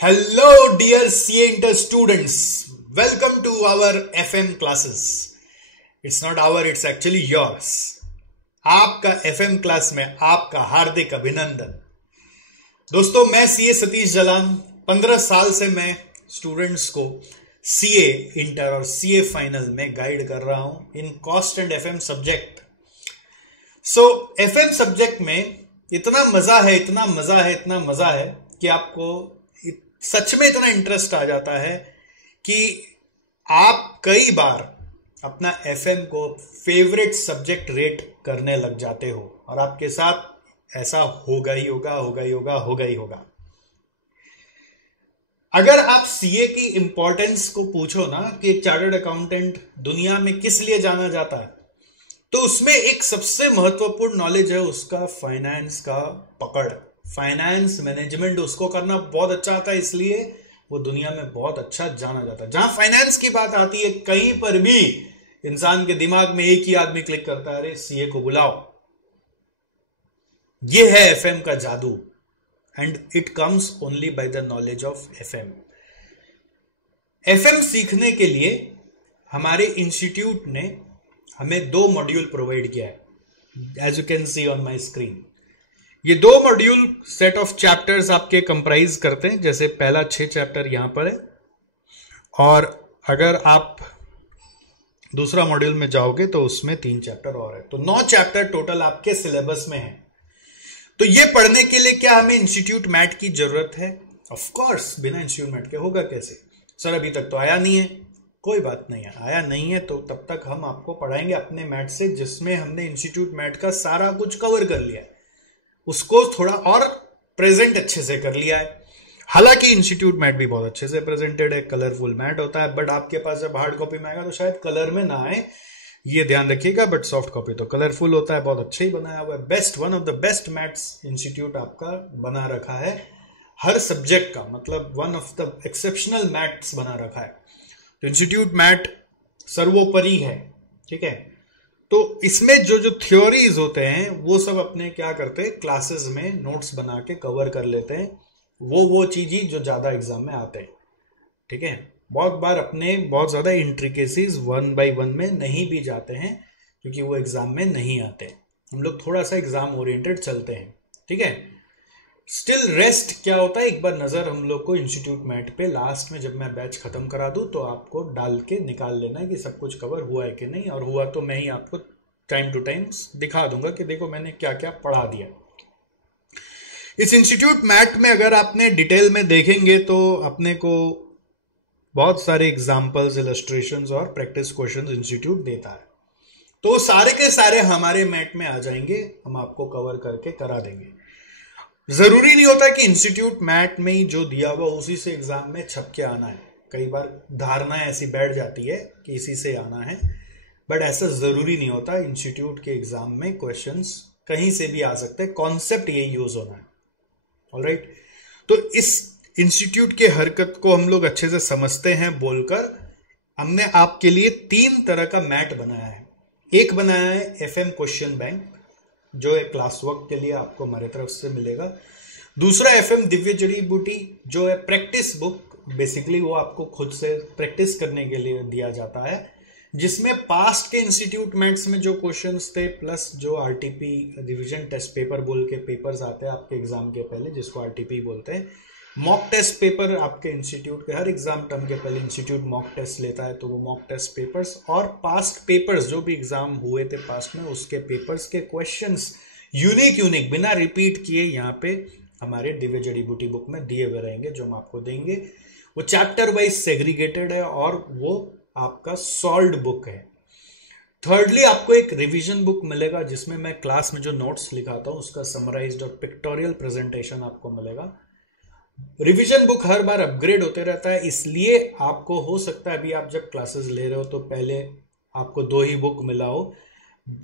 Hello, dear CA Inter students. Welcome to our FM classes. It's not our, it's actually yours. आपका FM class में आपका हार्दिक अभिनंदन। दोस्तों, मैं सीए सतीश जलान 15 साल से मैं स्टूडेंट्स को सीए इंटर और सीए फाइनल में गाइड कर रहा हूं in cost and FM subject. So FM subject में इतना मजा है कि आपको सच में इतना इंटरेस्ट आ जाता है कि आप कई बार अपना एफएम को फेवरेट सब्जेक्ट रेट करने लग जाते हो और आपके साथ ऐसा होगा ही होगा। अगर आप सीए की इंपॉर्टेंस को पूछो ना कि एक चार्टर्ड अकाउंटेंट दुनिया में किस लिए जाना जाता है, तो उसमें एक सबसे महत्वपूर्ण नॉलेज है उसका फाइनेंस का पकड़, फाइनेंस मैनेजमेंट उसको करना बहुत अच्छा आता है, इसलिए वो दुनिया में बहुत अच्छा जाना जाता है। जहां फाइनेंस की बात आती है कहीं पर भी इंसान के दिमाग में एक ही आदमी क्लिक करता है, अरे सीए को बुलाओ। ये है एफएम का जादू and it comes only by the knowledge of FM. FM सीखने के लिए हमारे इंस्टीट्यूट ने हमें 2 मॉड्यूल प्रोवाइड किया है, as you can see on my screen. ये 2 मॉड्यूल सेट ऑफ चैप्टर्स आपके कंप्राइज करते हैं। जैसे पहला 6 चैप्टर यहां पर है और अगर आप दूसरा मॉड्यूल में जाओगे तो उसमें 3 चैप्टर और है, तो 9 चैप्टर टोटल आपके सिलेबस में है। तो ये पढ़ने के लिए क्या हमें इंस्टीट्यूट मैट की जरूरत है? ऑफ कोर्स, बिना इंस्टीट्यूट मैट के होगा कैसे? सर अभी तक तो आया नहीं है। कोई बात नहीं है, आया नहीं है तो तब तक हम आपको पढ़ाएंगे अपने मैट से, जिसमें हमने इंस्टीट्यूट मैट का सारा कुछ कवर कर लिया है, उसको थोड़ा और प्रेजेंट अच्छे से कर लिया है। हालांकि इंस्टीट्यूट मैट भी बहुत अच्छे से प्रेजेंटेड है, कलरफुल मैट होता है, बट आपके पास जब हार्ड कॉपी में आएगा तो शायद कलर में ना आए, ये ध्यान रखिएगा। बट सॉफ्ट कॉपी तो कलरफुल होता है, बहुत अच्छा ही बनाया हुआ है। Best, one of the best mats institute आपका बना रखा है हर सब्जेक्ट का, मतलब one of the exceptional mats बना रखा है। तो इंस्टीट्यूट मैट सर्वोपरि है, ठीक है। तो इसमें जो थ्योरीज होते हैं वो सब अपने क्या करते हैं, क्लासेस में नोट्स बना के कवर कर लेते हैं, वो चीज ही जो ज्यादा एग्जाम में आते हैं, ठीक है। बहुत बार अपने बहुत ज्यादा इंट्रिकेसीज 1 by 1 में नहीं भी जाते हैं क्योंकि वो एग्जाम में नहीं आते। हम लोग थोड़ा सा एग्जाम ओरिएंटेड चलते हैं, ठीक है। स्टिल रेस्ट क्या होता है, एक बार नजर हम लोग को इंस्टीट्यूट मैट पे लास्ट में जब मैं बैच खत्म करा दूं तो आपको डाल के निकाल लेना है कि सब कुछ कवर हुआ है कि नहीं, और हुआ तो मैं ही आपको टाइम टू टाइम दिखा दूंगा कि देखो मैंने क्या क्या पढ़ा दिया। इस इंस्टीट्यूट मैट में अगर आपने डिटेल में देखेंगे तो अपने को बहुत सारे एग्जाम्पल्स, इलस्ट्रेशंस और प्रैक्टिस क्वेश्चंस इंस्टीट्यूट देता है, तो सारे के सारे हमारे मैट में आ जाएंगे, हम आपको कवर करके करा देंगे। जरूरी नहीं होता कि इंस्टीट्यूट मैट में ही जो दिया हुआ उसी से एग्जाम में छप के आना है। कई बार धारणा ऐसी बैठ जाती है कि इसी से आना है, बट ऐसा जरूरी नहीं होता। इंस्टीट्यूट के एग्जाम में क्वेश्चंस कहीं से भी आ सकते हैं, कॉन्सेप्ट यही यूज होना है। ऑलराइट, तो इस इंस्टीट्यूट के हरकत को हम लोग अच्छे से समझते हैं बोलकर हमने आपके लिए 3 तरह का मैट बनाया है। एक बनाया है एफएम क्वेश्चन बैंक, जो है क्लास वर्क के लिए आपको हमारे तरफ से मिलेगा। दूसरा एफएम दिव्य जड़ी बूटी, जो है प्रैक्टिस बुक, बेसिकली वो आपको खुद से प्रैक्टिस करने के लिए दिया जाता है, जिसमें पास्ट के इंस्टीट्यूट मैट्स में जो क्वेश्चंस थे प्लस जो आरटीपी रिवीजन टेस्ट पेपर बोल के पेपर्स आते हैं आपके एग्जाम के पहले, जिसको आरटीपी बोलते हैं। मॉक टेस्ट पेपर आपके इंस्टीट्यूट के हर एग्जाम टर्म के पहले इंस्टीट्यूट मॉक टेस्ट लेता है, तो वो मॉक टेस्ट पेपर्स और पास्ट पेपर्स जो भी एग्जाम हुए थे पास्ट में उसके पेपर्स के क्वेश्चंस यूनिक बिना रिपीट किए यहाँ पे हमारे दिव्य जड़ी बूटी बुक में दिए हुए रहेंगे, जो हम आपको देंगे। वो चैप्टर वाइज सेग्रीगेटेड है और वो आपका सॉल्व्ड बुक है। थर्डली, आपको एक रिवीजन बुक मिलेगा जिसमें मैं क्लास में जो नोट्स लिखाता हूँ उसका समराइज्ड और पिक्टोरियल प्रेजेंटेशन आपको मिलेगा। रिवीजन बुक हर बार अपग्रेड होते रहता है, इसलिए आपको हो सकता है अभी आप जब क्लासेस ले रहे हो तो पहले आपको 2 ही बुक मिला हो,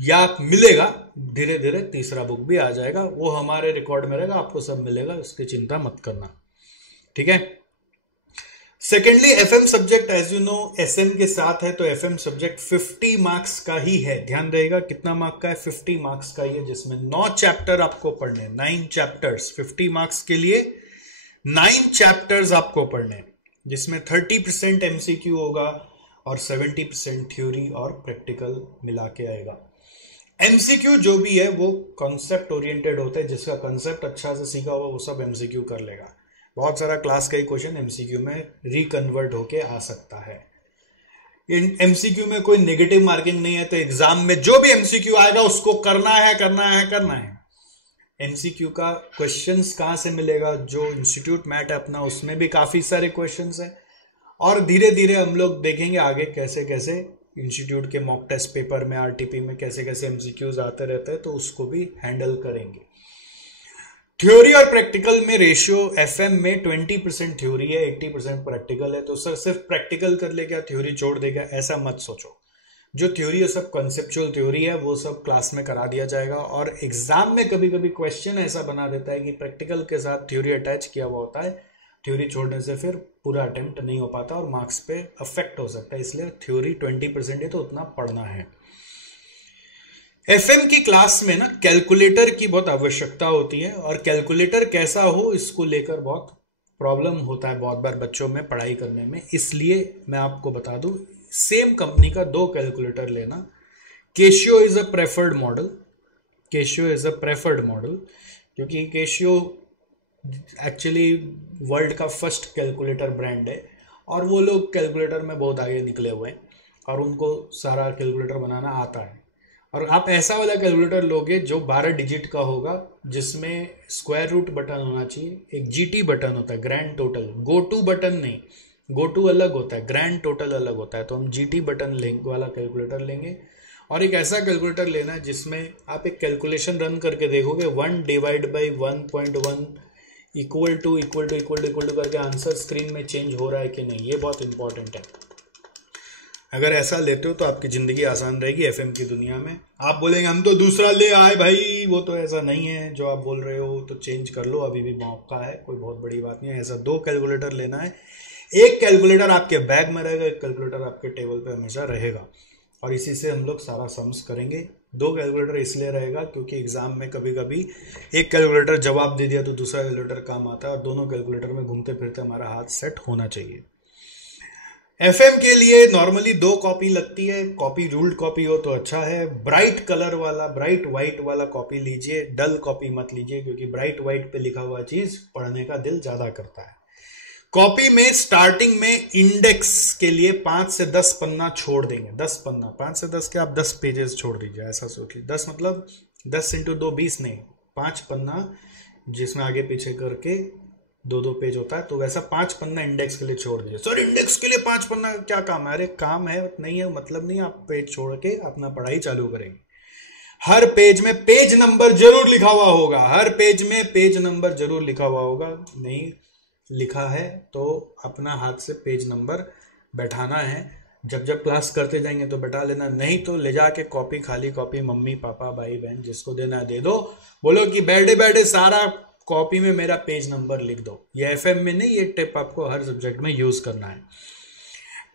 या मिलेगा धीरे धीरे तीसरा बुक भी आ जाएगा, वो हमारे रिकॉर्ड में रहेगा, आपको सब मिलेगा, उसकी चिंता मत करना, ठीक है। Secondly, FM subject as you know SM के साथ है, तो एफएम सब्जेक्ट 50 मार्क्स का ही है। ध्यान रहेगा कितना मार्क का है, 50 मार्क्स का ही है, जिसमें 9 चैप्टर आपको पढ़ने, 9 चैप्टर्स 50 मार्क्स के लिए 9 चैप्टर्स आपको पढ़ने हैं, जिसमें 30% MCQ होगा और 70% थ्योरी और प्रैक्टिकल मिला के आएगा। MCQ जो भी है वो कॉन्सेप्ट ओरिएंटेड होता है, जिसका कॉन्सेप्ट अच्छा से सीखा हुआ वो सब MCQ कर लेगा। बहुत सारा क्लास का ही क्वेश्चन MCQ में रिकन्वर्ट होके आ सकता है। इन MCQ में कोई नेगेटिव मार्किंग नहीं है, तो एग्जाम में जो भी MCQ आएगा उसको करना है करना है करना है। MCQ का क्वेश्चंस कहाँ से मिलेगा? जो इंस्टीट्यूट मैट है अपना, उसमें भी काफी सारे क्वेश्चंस हैं, और धीरे धीरे हम लोग देखेंगे आगे कैसे कैसे इंस्टीट्यूट के मॉक टेस्ट पेपर में, RTP में कैसे कैसे MCQs आते रहते हैं, तो उसको भी हैंडल करेंगे। थ्योरी और प्रैक्टिकल में रेशियो FM में 20% थ्योरी है, 80% प्रैक्टिकल है। तो सर सिर्फ प्रैक्टिकल कर लेगा, थ्योरी छोड़ देगा, ऐसा मत सोचो। जो थ्योरी है सब कॉन्सेप्चुअल थ्योरी है, वो सब क्लास में करा दिया जाएगा। और एग्जाम में कभी कभी क्वेश्चन ऐसा बना देता है कि प्रैक्टिकल के साथ थ्योरी अटैच किया हुआ होता है, थ्योरी छोड़ने से फिर पूरा अटेम्प्ट नहीं हो पाता और मार्क्स पे अफेक्ट हो सकता है। इसलिए थ्योरी 20% है तो उतना पढ़ना है। FM की क्लास में ना कैलकुलेटर की बहुत आवश्यकता होती है, और कैलकुलेटर कैसा हो इसको लेकर बहुत प्रॉब्लम होता है बहुत बार बच्चों में पढ़ाई करने में। इसलिए मैं आपको बता दूं, सेम कंपनी का 2 कैलकुलेटर लेना। Cashew is a preferred model, cashew is a preferred model, क्योंकि केशियो एक्चुअली वर्ल्ड का फर्स्ट कैलकुलेटर ब्रांड है, और वो लोग कैलकुलेटर में बहुत आगे निकले हुए हैं और उनको सारा कैलकुलेटर बनाना आता है। और आप ऐसा वाला कैलकुलेटर लोगे जो 12 डिजिट का होगा, जिसमें स्क्वायर रूट बटन होना चाहिए, एक GT बटन होता है, grand total, go to button नहीं, गो टू अलग होता है, ग्रैंड टोटल अलग होता है। तो हम GT बटन वाला कैलकुलेटर लेंगे, और एक ऐसा कैलकुलेटर लेना है जिसमें आप एक कैलकुलेशन रन करके देखोगे 1 डिवाइड बाई 1.1 इक्वल टू करके आंसर स्क्रीन में चेंज हो रहा है कि नहीं, ये बहुत इंपॉर्टेंट है। अगर ऐसा लेते हो तो आपकी जिंदगी आसान रहेगी FM की दुनिया में। आप बोलेंगे हम तो दूसरा ले आए भाई, वो तो ऐसा नहीं है जो आप बोल रहे हो, तो चेंज कर लो, अभी भी मौका है, कोई बहुत बड़ी बात नहीं है। ऐसा 2 कैलकुलेटर लेना है, एक कैलकुलेटर आपके बैग में रहेगा, एक कैलकुलेटर आपके टेबल पे हमेशा रहेगा, और इसी से हम लोग सारा सम्स करेंगे। 2 कैलकुलेटर इसलिए रहेगा क्योंकि एग्जाम में कभी कभी एक कैलकुलेटर जवाब दे दिया तो दूसरा कैलकुलेटर काम आता है, और दोनों कैलकुलेटर में घूमते फिरते हमारा हाथ सेट होना चाहिए। FM के लिए नॉर्मली 2 कॉपी लगती है, कॉपी रूल्ड कॉपी हो तो अच्छा है। ब्राइट कलर वाला, ब्राइट व्हाइट वाला कॉपी लीजिए, डल कॉपी मत लीजिए, क्योंकि ब्राइट व्हाइट पे लिखा हुआ चीज पढ़ने का दिल ज्यादा करता है। कॉपी में स्टार्टिंग में इंडेक्स के लिए 5 से 10 पन्ना छोड़ देंगे, 10 पन्ना, 5 से 10 के आप 10 पेजेस छोड़ दीजिए, ऐसा सोचिए। 10 मतलब 10 × 2 20 नहीं, 5 पन्ना, जिसमें आगे पीछे करके 2-2 पेज होता है, तो वैसा 5 पन्ना इंडेक्स के लिए छोड़ दीजिए। सर इंडेक्स के लिए 5 पन्ना क्या काम है? अरे काम है, नहीं है मतलब नहीं, आप पेज छोड़ के अपना पढ़ाई चालू करेंगे। हर पेज में पेज नंबर जरूर लिखा हुआ होगा, हर पेज में पेज नंबर जरूर लिखा हुआ होगा। नहीं लिखा है तो अपना हाथ से पेज नंबर बैठाना है, जब जब क्लास करते जाएंगे तो बैठा लेना, नहीं तो ले जाके कॉपी, खाली कॉपी मम्मी पापा भाई बहन जिसको देना है दे दो, बोलो कि बैठे बैठे सारा कॉपी में मेरा पेज नंबर लिख दो। ये FM में नहीं, ये टिप आपको हर सब्जेक्ट में यूज करना है।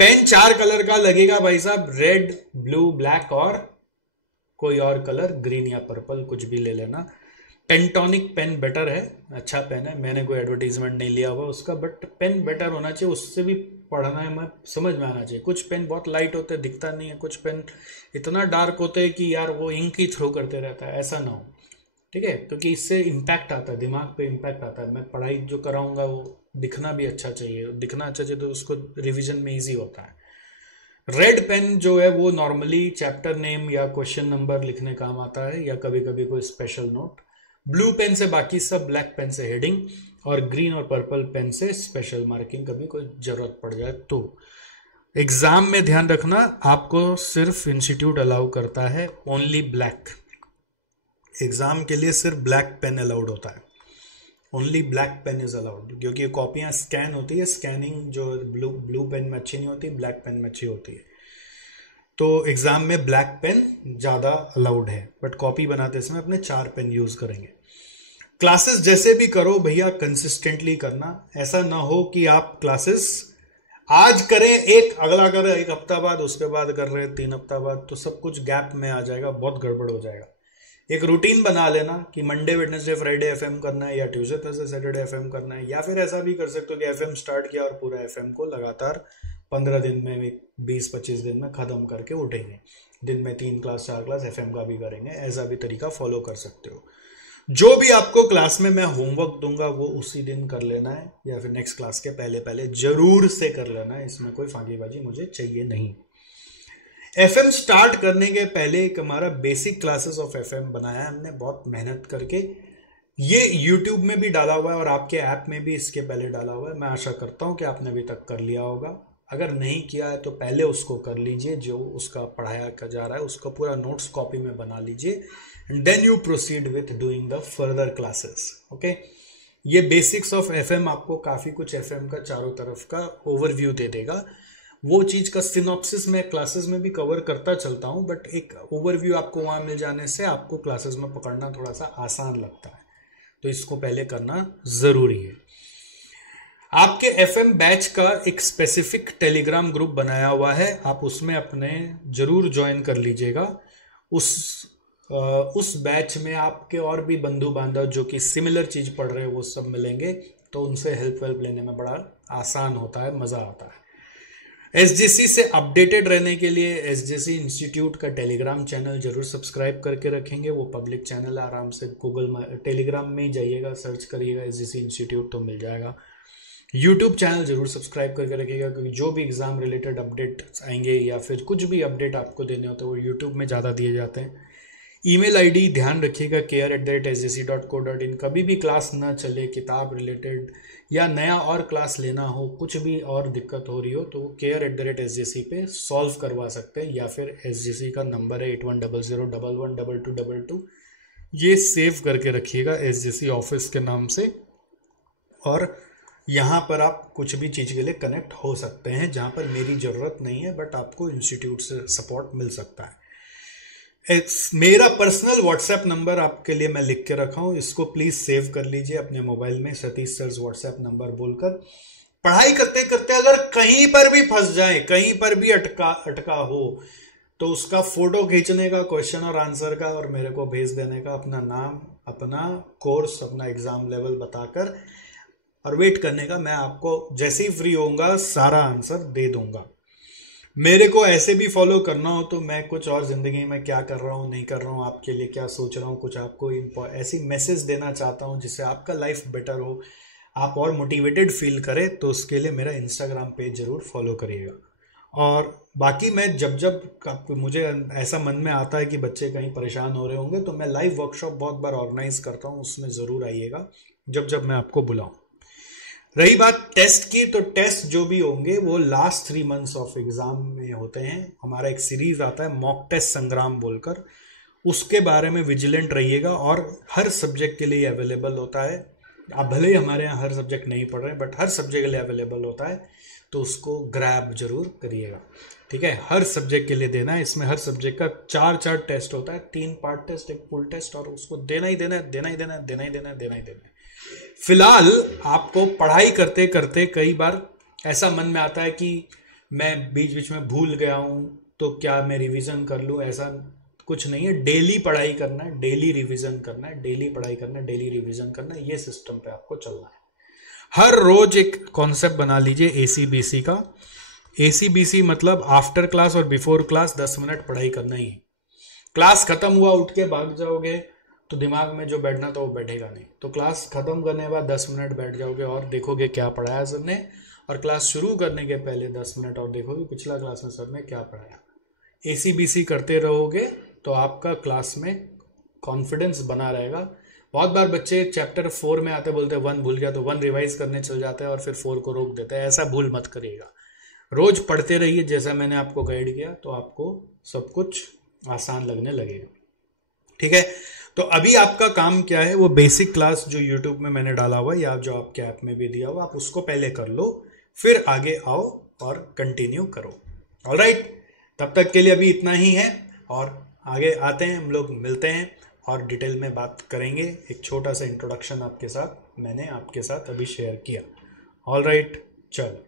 पेन 4 कलर का लगेगा भाई साहब, रेड, ब्लू, ब्लैक और कोई और कलर, ग्रीन या पर्पल कुछ भी ले लेना। पेंटोनिक पेन बेटर है, अच्छा पेन है, मैंने कोई एडवर्टीजमेंट नहीं लिया हुआ उसका, बट पेन बेटर होना चाहिए, उससे भी पढ़ना है मैं समझ में आना चाहिए। कुछ पेन बहुत लाइट होते हैं, दिखता नहीं है, कुछ पेन इतना डार्क होते हैं कि यार वो इंक ही थ्रो करते रहता है, ऐसा ना हो, ठीक है, क्योंकि इससे इम्पैक्ट आता है, दिमाग पे इम्पैक्ट आता है। मैं पढ़ाई जो कराऊंगा वो दिखना भी अच्छा चाहिए, दिखना अच्छा चाहिए तो उसको रिवीजन में इजी होता है। रेड पेन जो है वो नॉर्मली चैप्टर नेम या क्वेश्चन नंबर लिखने काम आता है, या कभी कभी कोई स्पेशल नोट। ब्लू पेन से बाकी सब, ब्लैक पेन से हेडिंग, और ग्रीन और पर्पल पेन से स्पेशल मार्किंग कभी कोई जरूरत पड़ जाए तो। एग्जाम में ध्यान रखना, आपको सिर्फ इंस्टीट्यूट अलाउ करता है ओनली ब्लैक, एग्जाम के लिए सिर्फ ब्लैक पेन अलाउड होता है, only black pen is allowed, क्योंकि कॉपियां स्कैन होती है, स्कैनिंग जो ब्लू पेन में अच्छी नहीं होती, ब्लैक पेन में अच्छी होती है। तो एग्जाम में ब्लैक पेन ज़्यादा अलाउड है, बट कॉपी बनाते समय अपने 4 पेन यूज करेंगे। क्लासेस जैसे भी करो भैया कंसिस्टेंटली करना, ऐसा ना हो कि आप क्लासेस आज करें एक, अगला करें 1 हफ्ता बाद, उसके बाद कर रहे हैं 3 हफ्ता बाद, तो सब कुछ गैप में आ जाएगा, बहुत गड़बड़ हो जाएगा। एक रूटीन बना लेना कि मंडे वेडनेसडे फ्राइडे एफएम करना है, या ट्यूसडे थर्सडे सैटरडे एफएम करना है, या फिर ऐसा भी कर सकते हो कि एफएम स्टार्ट किया और पूरा एफएम को लगातार 15 दिन में, 20-25 दिन में ख़त्म करके उठेंगे। दिन में 3 क्लास 4 क्लास एफएम का भी करेंगे, ऐसा भी तरीका फॉलो कर सकते हो। जो भी आपको क्लास में मैं होमवर्क दूंगा वो उसी दिन कर लेना है, या फिर नेक्स्ट क्लास के पहले पहले जरूर से कर लेना है, इसमें कोई फांकीबाजी मुझे चाहिए नहीं। एफएम स्टार्ट करने के पहले एक हमारा बेसिक क्लासेस ऑफ एफएम बनाया है हमने बहुत मेहनत करके। ये यूट्यूब में भी डाला हुआ है और आपके ऐप में भी इसके पहले डाला हुआ है। मैं आशा करता हूँ कि आपने अभी तक कर लिया होगा। अगर नहीं किया है तो पहले उसको कर लीजिए, जो उसका पढ़ाया जा रहा है उसका पूरा नोट्स कॉपी में बना लीजिए, and then you proceed with doing the further classes. Okay, ये बेसिक्स ऑफ एफएम आपको काफ़ी कुछ एफएम का चारों तरफ का ओवरव्यू दे देगा। वो चीज़ का सिनॉप्सिस मैं क्लासेस में भी कवर करता चलता हूँ, बट एक ओवरव्यू आपको वहाँ मिल जाने से आपको क्लासेस में पकड़ना थोड़ा सा आसान लगता है, तो इसको पहले करना ज़रूरी है। आपके एफएम बैच का एक स्पेसिफिक टेलीग्राम ग्रुप बनाया हुआ है, आप उसमें अपने ज़रूर ज्वाइन कर लीजिएगा। उस बैच में आपके और भी बंधु बांधव जो कि सिमिलर चीज़ पढ़ रहे हैं वो सब मिलेंगे, तो उनसे हेल्प लेने में बड़ा आसान होता है, मज़ा आता है। एसजीसी से अपडेटेड रहने के लिए एसजीसी इंस्टीट्यूट का टेलीग्राम चैनल जरूर सब्सक्राइब करके रखेंगे। वो पब्लिक चैनल, आराम से गूगल टेलीग्राम में ही जाइएगा, सर्च करिएगा एसजीसी इंस्टीट्यूट तो मिल जाएगा। यूट्यूब चैनल जरूर सब्सक्राइब करके रखिएगा, क्योंकि जो भी एग्जाम रिलेटेड अपडेट आएंगे या फिर कुछ भी अपडेट आपको देने होते हैं वो यूट्यूब में ज़्यादा दिए जाते हैं। ईमेल आईडी ध्यान रखिएगा care@sgc.co.in। कभी भी क्लास ना चले, किताब रिलेटेड या नया और क्लास लेना हो, कुछ भी और दिक्कत हो रही हो, तो care@sgc पे सॉल्व करवा सकते हैं, या फिर एसजीसी का नंबर है 8100112222, ये सेव करके रखिएगा एसजीसी ऑफिस के नाम से। और यहाँ पर आप कुछ भी चीज़ के लिए कनेक्ट हो सकते हैं जहाँ पर मेरी ज़रूरत नहीं है, बट आपको इंस्टीट्यूट से सपोर्ट मिल सकता है। मेरा पर्सनल व्हाट्सएप नंबर आपके लिए मैं लिख के रखा हूँ, इसको प्लीज़ सेव कर लीजिए अपने मोबाइल में। सतीश सर व्हाट्सएप नंबर बोलकर पढ़ाई करते करते अगर कहीं पर भी फंस जाए, कहीं पर भी अटका हो, तो उसका फोटो खींचने का, क्वेश्चन और आंसर का, और मेरे को भेज देने का, अपना नाम, अपना कोर्स, अपना एग्जाम लेवल बताकर, और वेट करने का। मैं आपको जैसे ही फ्री होऊंगा सारा आंसर दे दूंगा। मेरे को ऐसे भी फॉलो करना हो तो मैं कुछ और ज़िंदगी में क्या कर रहा हूँ, नहीं कर रहा हूँ, आपके लिए क्या सोच रहा हूँ, कुछ आपको ऐसी मैसेज देना चाहता हूँ जिससे आपका लाइफ बेटर हो, आप और मोटिवेटेड फील करें, तो उसके लिए मेरा इंस्टाग्राम पेज ज़रूर फॉलो करिएगा। और बाकी मैं जब मुझे ऐसा मन में आता है कि बच्चे कहीं परेशान हो रहे होंगे, तो मैं लाइव वर्कशॉप बहुत बार ऑर्गेनाइज करता हूँ, उसमें ज़रूर आइएगा जब मैं आपको बुलाऊँ। रही बात टेस्ट की, तो टेस्ट जो भी होंगे वो लास्ट 3 मंथ्स ऑफ एग्जाम में होते हैं। हमारा एक सीरीज आता है मॉक टेस्ट संग्राम बोलकर, उसके बारे में विजिलेंट रहिएगा, और हर सब्जेक्ट के लिए अवेलेबल होता है। आप भले ही हमारे यहाँ हर सब्जेक्ट नहीं पढ़ रहे हैं, बट हर सब्जेक्ट के लिए अवेलेबल होता है, तो उसको ग्रैब जरूर करिएगा, ठीक है। हर सब्जेक्ट के लिए देना है, इसमें हर सब्जेक्ट का 4 टेस्ट होता है, 3 पार्ट टेस्ट, 1 फुल टेस्ट, और उसको देना ही देना है। फिलहाल आपको पढ़ाई करते करते कई बार ऐसा मन में आता है कि मैं बीच बीच में भूल गया हूँ, तो क्या मैं रिवीजन कर लूँ। ऐसा कुछ नहीं है, डेली पढ़ाई करना है, डेली रिवीजन करना है, डेली पढ़ाई करना है, डेली रिवीजन करना है, ये सिस्टम पे आपको चलना है। हर रोज एक कॉन्सेप्ट बना लीजिए ACBC का। ACBC मतलब आफ्टर क्लास और बिफोर क्लास 10 मिनट पढ़ाई करना ही है। क्लास खत्म हुआ उठ के भाग जाओगे तो दिमाग में जो बैठना था वो बैठेगा नहीं। तो क्लास खत्म करने के बाद 10 मिनट बैठ जाओगे और देखोगे क्या पढ़ाया सर ने, और क्लास शुरू करने के पहले 10 मिनट और देखोगे पिछला क्लास में सर ने क्या पढ़ाया। ACBC करते रहोगे तो आपका क्लास में कॉन्फिडेंस बना रहेगा। बहुत बार बच्चे चैप्टर 4 में आते बोलते 1 भूल गया, तो 1 रिवाइज करने चल जाते हैं और फिर 4 को रोक देते हैं। ऐसा भूल मत करिएगा, रोज पढ़ते रहिए जैसा मैंने आपको गाइड किया, तो आपको सब कुछ आसान लगने लगेगा, ठीक है। तो अभी आपका काम क्या है, वो बेसिक क्लास जो यूट्यूब में मैंने डाला हुआ है या जो आपके ऐप में भी दिया हुआ, आप उसको पहले कर लो, फिर आगे आओ और कंटिन्यू करो। ऑलराइट, तब तक के लिए अभी इतना ही है, और आगे आते हैं, हम लोग मिलते हैं और डिटेल में बात करेंगे। एक छोटा सा इंट्रोडक्शन आपके साथ मैंने आपके साथ अभी शेयर किया। ऑलराइट, चलो।